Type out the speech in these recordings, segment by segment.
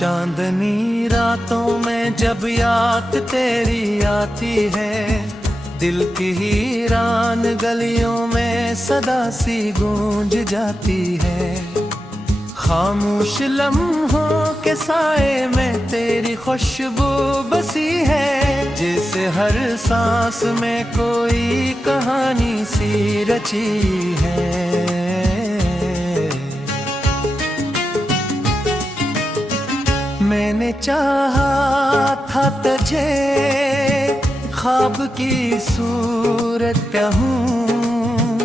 चांदनी रातों में जब याद तेरी आती है, दिल की हीरान गलियों में सदा सी गूंज जाती है। खामोश लम्हों के साए में तेरी खुशबू बसी है, जैसे हर सांस में कोई कहानी सी रची है। मैंने चाहा था तुझे ख्वाब की सूरत कहूँ,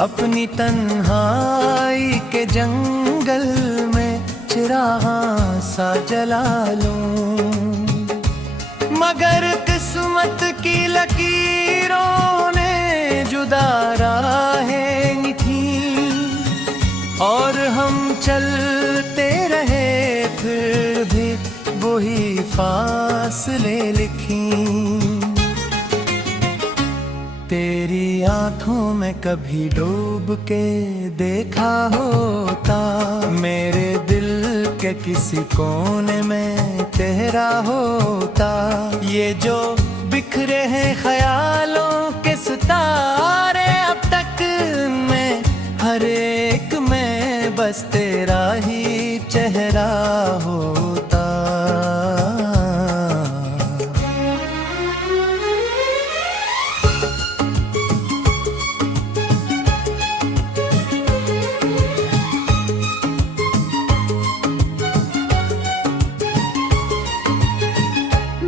अपनी तन्हाई के जंगल में चिराग सा जला लूं। मगर किस्मत की लकीरों ने जुदा राहें थी, और हम चलते रहे फिर भी वही फासले लिखी। तेरी आंखों में कभी डूब के देखा होता, मेरे दिल के किसी कोने में तेरा होता। ये जो बिखरे हैं ख्यालों के सितारे अब तक में, हर एक में बस तेरा ही चेहरा होता।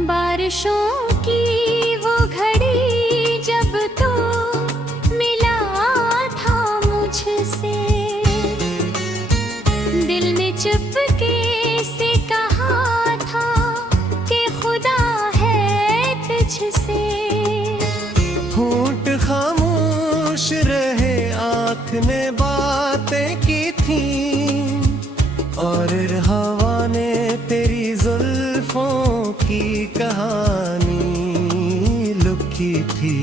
बारिशों की वो घड़ी जब तो मिला था मुझसे, दिल ने चुपके से कहा था कि खुदा है तुझसे। होंठ खामोश रहे, आँख ने बातें की थी, और हवा ने तेरी जुल्फों की कहानी लुकी थी।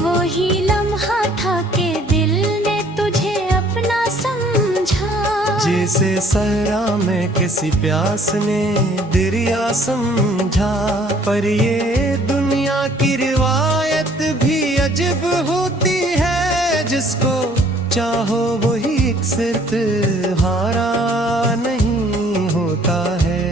वो ही लम्हा था कि दिल ने तुझे अपना समझा, जैसे सहरा में किसी प्यास ने दरिया समझा। पर ये दुनिया की रिवायत भी अजब होती है, जिसको चाहो वही एक सिर्फ हारा नहीं होता है।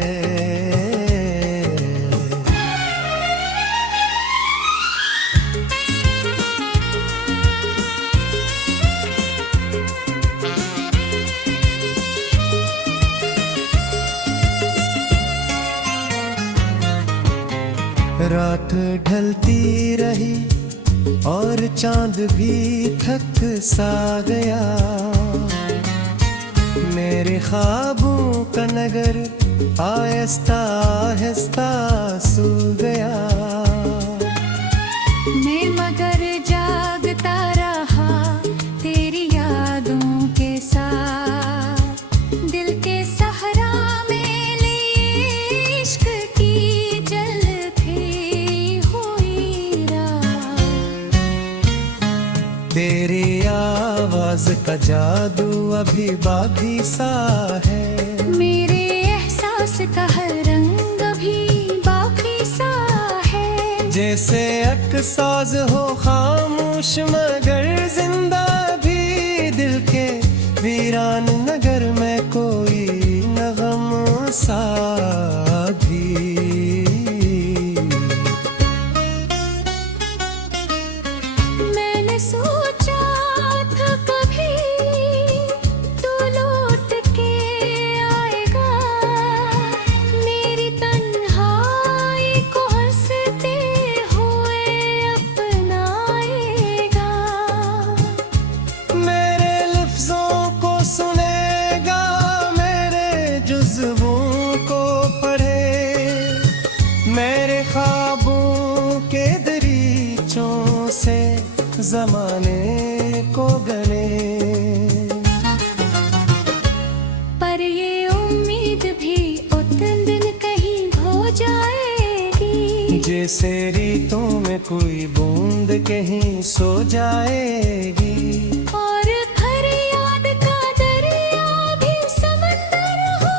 रात ढलती रही और चांद भी थक सा गया, मेरे ख्वाबों का नगर आहिस्ता आहिस्ता सो गया। मैं मगर जागता रहा तेरी यादों के साथ, दिल के सहरा में लिए इश्क की जलती हुई रात। तेरी आवाज का जादू अभी बाकी सा है, मेरे एहसास का हर रंग भी बाकी सा है। जैसे अकसाज हो खामोश मगर जिंदा भी, दिल के वीरान नगर में कोई नगम सा भी। मैंने सोचा था कभी तू लौट के आएगा, मेरी तन्हाई को हंसते हुए अपनाएगा। मेरे लफ्जों को सुनेगा, मेरे जुज़्वों को पढ़े, मेरे ख्वाबों के दरीचों से ज़माने को गले। पर ये उम्मीद भी उतन दिन कहीं खो जाएगी, जैसे रीतों में कोई बूंद कहीं सो जाएगी। और फरियाद का दरिया भी समंदर हो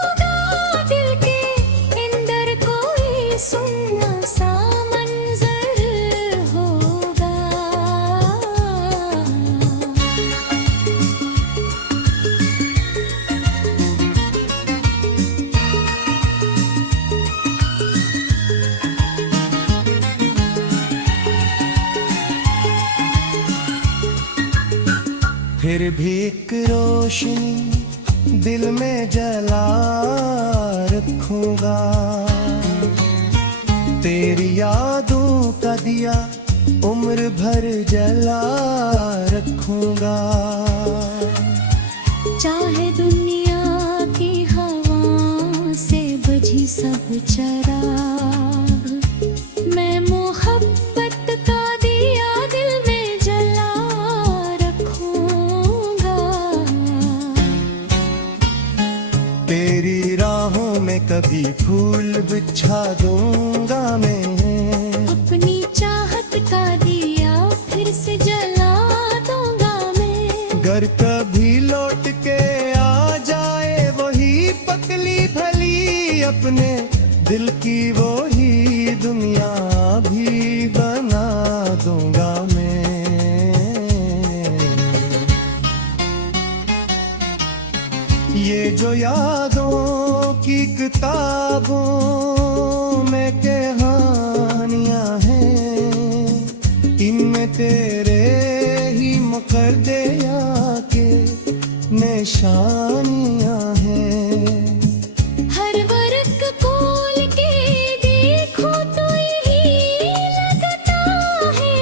फिर भी एक रोशनी दिल में जला रखूंगा, तेरी यादों का दिया उम्र भर जला रखूंगा। चाहे दुनिया की हवा से बुझी सब चिराग, मैं मोहब्बत का दिया दिल में जला रखूंगा। तेरी राहों में कभी फूल बिछा दूंगा मैं, अपनी चाहत का दिया फिर से जला दूंगा मैं। घर कभी लौट के आ जाए वही पतली भली, अपने दिल की वही दुनिया भी बना दूंगा मैं। ये जो यादों की किताबों में कहानियां हैं, इनमें तेरे ही मुकद्दे के निशानियां हैं। हर वर्क खोल के देखो तो यही लगता है,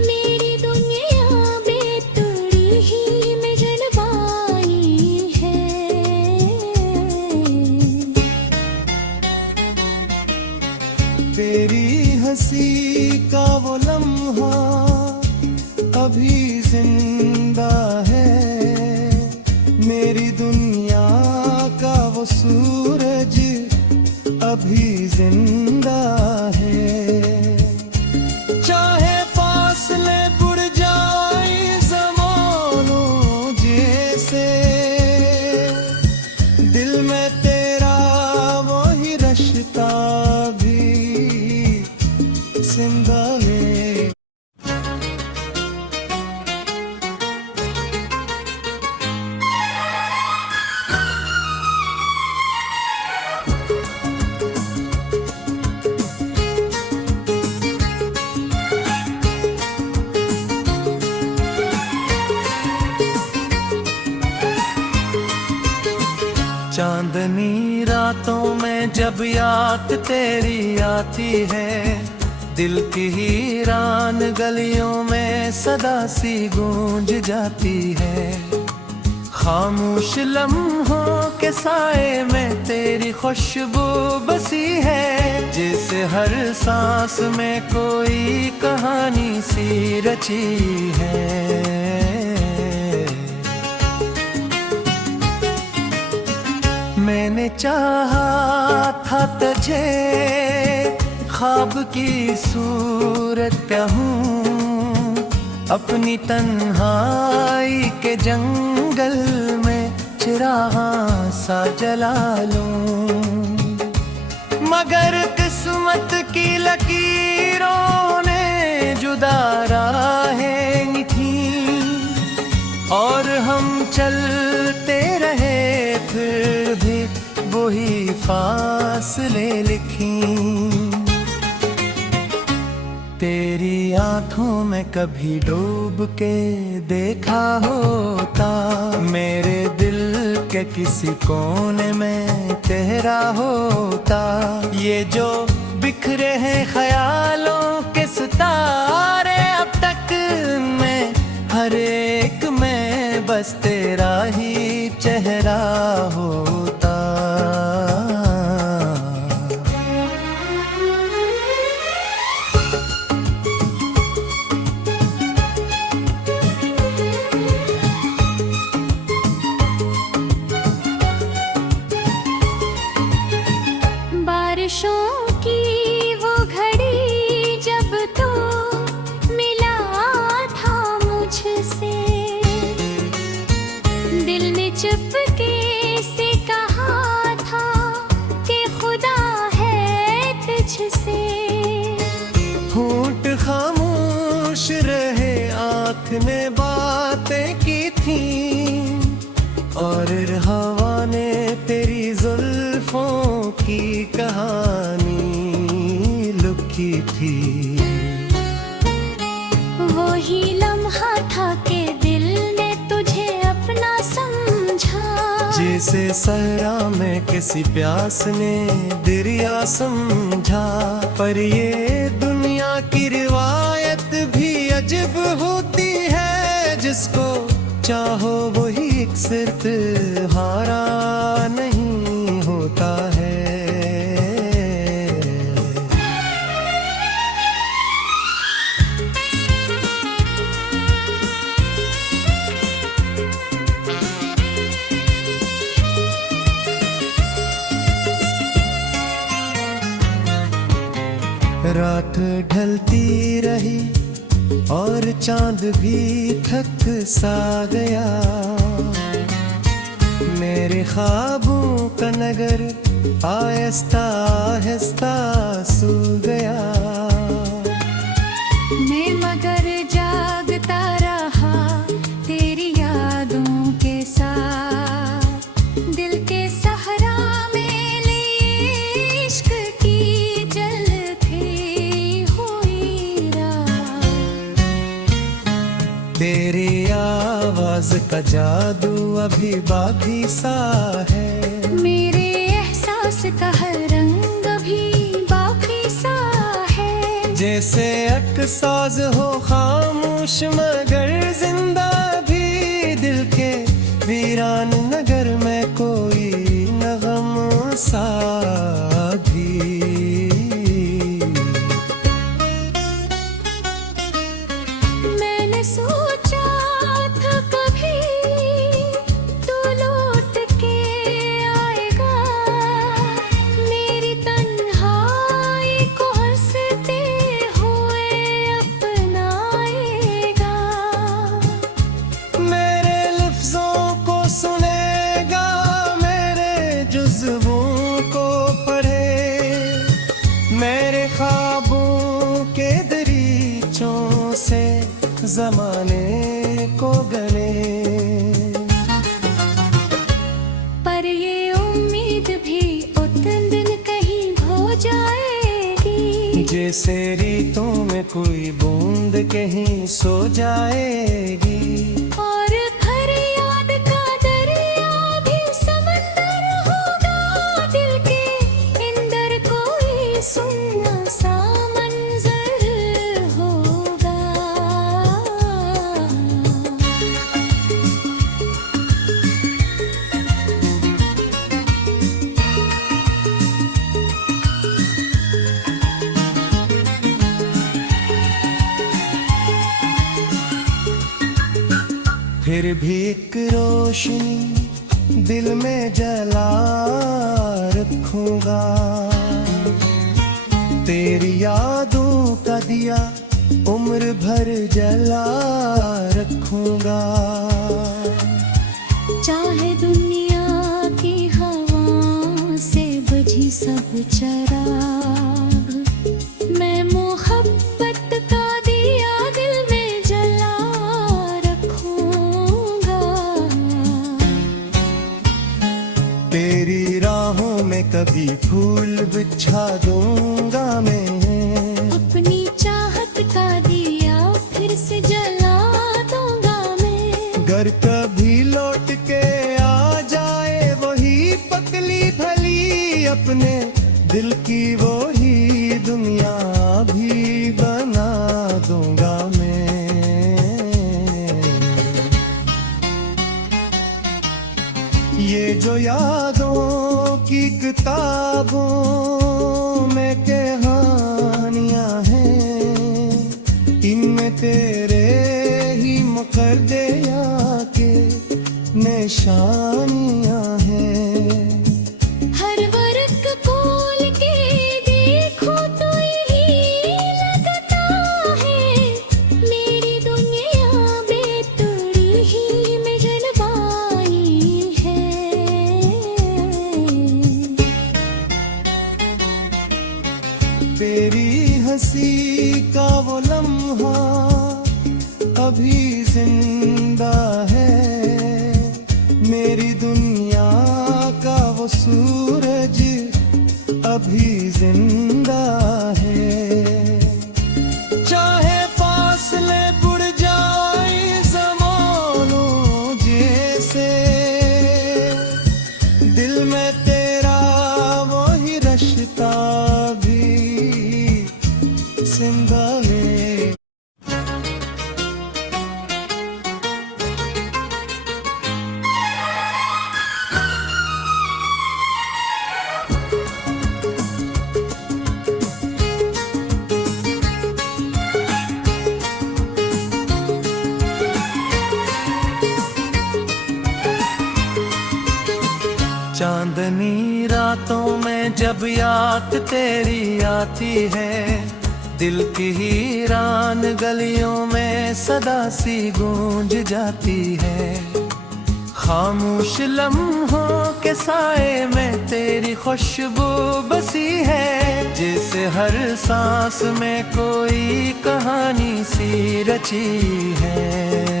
मेरी दुनिया बेतुड़ी ही में जलवाई है। तेरी हंसी का वो लम्हा अभी जिंदा है, मेरी दुनिया का वो सूरज अभी जिंदा है। चाहे फासले बुढ़ जाए ज़मानों जैसे, दिल में तेरा वही रिश्ता भी जिंदा है। चांदनी रातों में जब याद तेरी आती है, दिल की हीरान गलियों में सदा सी गूंज जाती है। खामोश लम्हों के साए में तेरी खुशबू बसी है, जैसे हर सांस में कोई कहानी सी रची है। मैंने चाहा था तुझे ख्वाब की सूरत कहूँ, अपनी तन्हाई के जंगल में चिराग सा जला लूं। मगर किस्मत की लकीरों ने जुदा राहें थी, और हम चलते रहे फिर भी वही फासले लिखी। तेरी आंखों में कभी डूब के देखा होता, मेरे दिल के किसी कोने में तेरा होता। ये जो बिखरे हैं ख्यालों के सितारे अब तक में, हर एक में बस तेरा ही चेहरा होता। बारिशों की वो घड़ी जब तो मिला था मुझसे, दिल ने चुपके से कहा था कि खुदा है तुझसे। होंठ खामोश रहे, आँख ने बातें की थी, और हवा ने तेरी जुल्फों की कहानी लुकी थी। वही लम्हा था कि दिल ने तुझे जिसे सहरा में किसी प्यास ने दरिया समझा। पर ये दुनिया की रिवायत भी अजब होती है, जिसको चाहो वही एक सिर्फ हारा नहीं होता है। रात ढलती रही और चांद भी थक सा गया। मेरे ख्वाबों का नगर आहिस्ता आहिस्ता सो गया। मैं मगर जागता रहा तेरी यादों के साथ, दिल के सहरा में लिए इश्क की जलती हुई रात। तेरी आवाज का जादू अभी बाकी सा है, मेरे एहसास का हर रंग भी बाकी सा है। जैसे अकसाज हो खामोश मगर जिंदा भी, दिल के वीरान नगर में कोई नगम सा भी। मैंने सोचा था कभी तू लौट के आएगा, मेरी तन्हाई को हंसते हुए अपनाएगा। मेरे लफ्जों को सुनेगा, मेरे जुज़्वों को पढ़े, मेरे ख्वाबों के दरीचों से ज़माने को गले। पर ये उम्मीद भी उतने दिन कहीं खो जाएगी, जैसे रीतों में कोई बूंद कहीं सो जाएगी। और फरियाद का दरिया भी समंदर होगा, दिल के अंदर कोई सुनना सा मंजर होगा। फिर भी एक रोशनी दिल में जला रखूंगा, तेरी यादों का दिया उम्र भर जला रखूंगा। चाहे दुनिया की हवा से बुझी सब चराग, मैं मोहब्बत का दिया दिल में जला रखूंगा। तेरी राहों में कभी फूल बिछा दूंगा मैं, अपनी चाहत का दिया फिर से जला दूंगा मैं। घर कभी लौट के आ जाए वही पतली भली, अपने दिल की वही दुनिया भी बना दूंगा मैं। ये जो यादों की किताबों में कहानियां हैं, इनमें तेरे ही मुकद्दे के निशानियां हैं। हर वर्क खोल के देखो तो यही लगता है, मेरी दुनिया बेतुरी ही में जलवाई है। तेरी हंसी का वो लम्हा अभी जिंदा है, मेरी दुनिया का वो सूरज अभी जिंदा है। चाहे फासले बुढ़ जाए ज़मानों जैसे, चांदनी रातों में जब याद तेरी आती है, दिल की हीरान गलियों में सदा सी गूंज जाती है। खामोश लम्हों के साए में तेरी खुशबू बसी है, जैसे हर सांस में कोई कहानी सी रची है।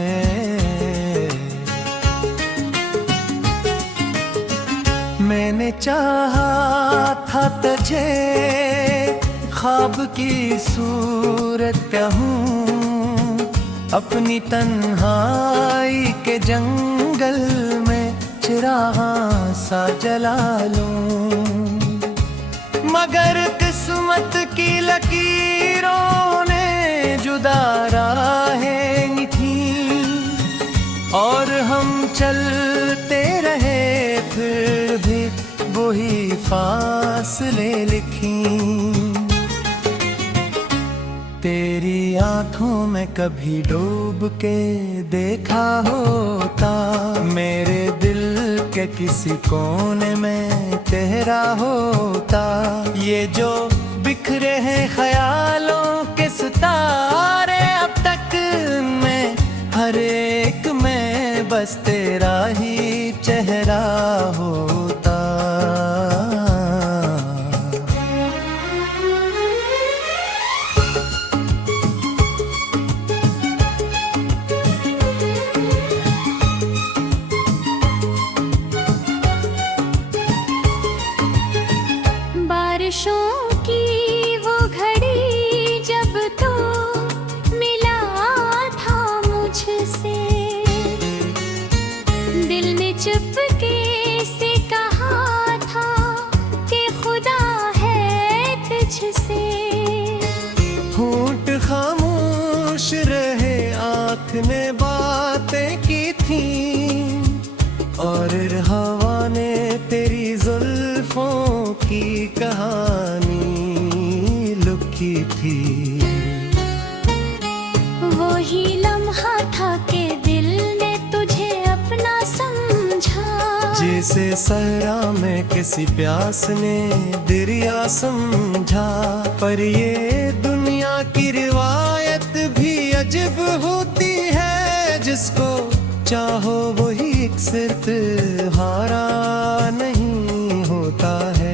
मैंने चाहा था तुझे ख्वाब की सूरत कहूँ, अपनी तन्हाई के जंगल में चिरागा सा जला लूं। मगर किस्मत की लकीरों ने जुदा राहें थी, और हम चलते रहे फिर भी वही फासले लिखी। तेरी आंखों में कभी डूब के देखा होता, मेरे दिल के किसी कोने में तेरा होता। ये जो बिखरे हैं ख्यालों के सितारे अब तक में, हर एक में बस तेरा ही चेहरा होता। बारिशों की वो घड़ी जब तो मिला था मुझसे, दिल ने चुपके से कहा था कि खुदा है तुझसे। होंठ खामोश रहे, आँख ने बातें की थी, और हवा ने तेरी जुल्फों की कहानी लुकी थी। वो ही लम्हा था कि दिल ने तुझे अपना समझा, जैसे सहरा में किसी प्यास ने दरिया समझा। पर ये दुनिया की रिवायत भी अजब होती है, जिसको चाहो वही एक सिर्फ हारा नहीं होता है।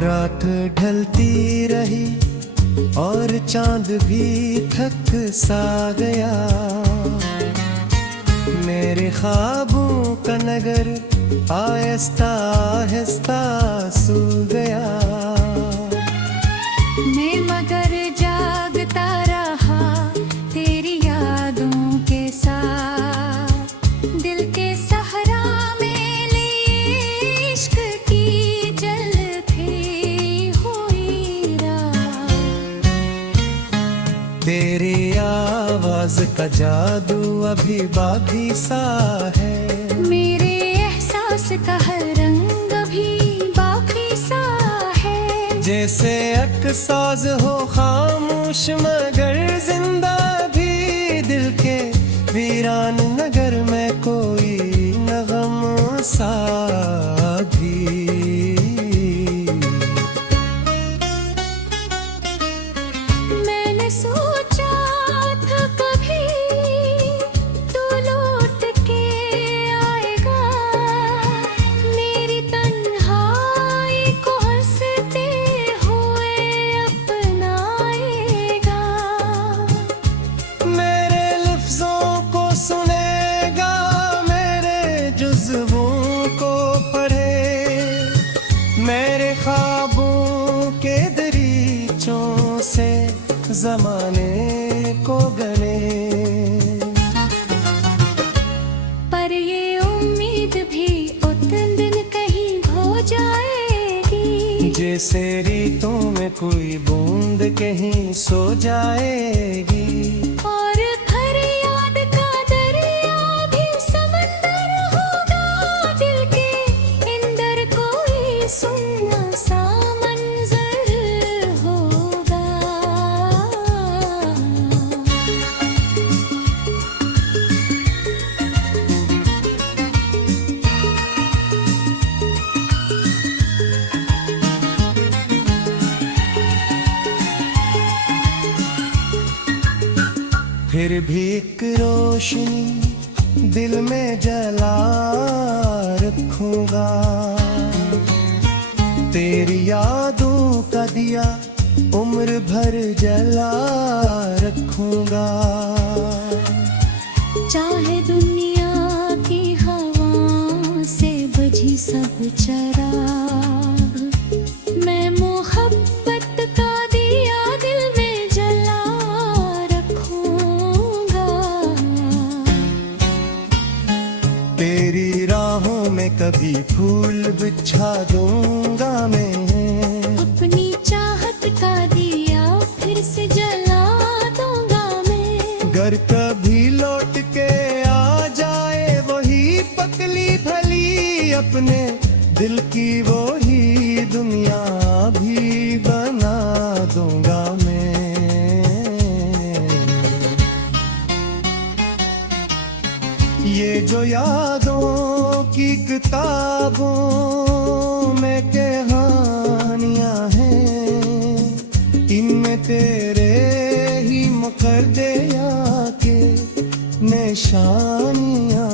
रात ढलती रही और चांद भी थक सा गया, मेरे ख्वाबों का नगर आहिस्ता आहिस्ता सो गया। मैं मगर जागता रहा तेरी यादों के साथ, दिल के सहरा में लिए इश्क की जलती हुई रात। तेरी आवाज का जादू अभी बाकी सा है, मेरे एहसास का हर रंग भी बाकी सा है। जैसे अकसाज हो खामोश मगर जिंदा भी, दिल के वीरान नगर में कोई नगम सा भी। मैंने सोचा था कभी तू लौट के आएगा, मेरी तन्हाई को हंसते हुए अपनाएगा। मेरे लफ्जों को सुनेगा, मेरे जुज़्वों को पढ़े, मेरे ख्वाबों के दरीचों से ज़माने को गले। पर ये उम्मीद भी उतने दिन कहीं खो जाएगी, जैसे रीतों में कोई बूंद कहीं सो जाएगी। और फरियाद का दरिया भी समंदर होगा, फिर भी एक रोशनी दिल में जला रखूंगा, तेरी यादों का दिया उम्र भर जला रखूंगा। चाहे दुनिया की हवा से बुझी सब चराग, मैं मोहब्बत का दिया दिल में जला रखूंगा। तेरी राहों में कभी फूल बिछा दूंगा मैं, अपनी चाहत का दिया फिर से जला दूंगा मैं। घर कभी लौट के आ जाए वही पतली भली, अपने दिल की वही दुनिया भी बना दूंगा मैं। ये जो यादों की किताबों में कहानियां हैं, इनमें तेरे ही मुकद्दर के निशानियां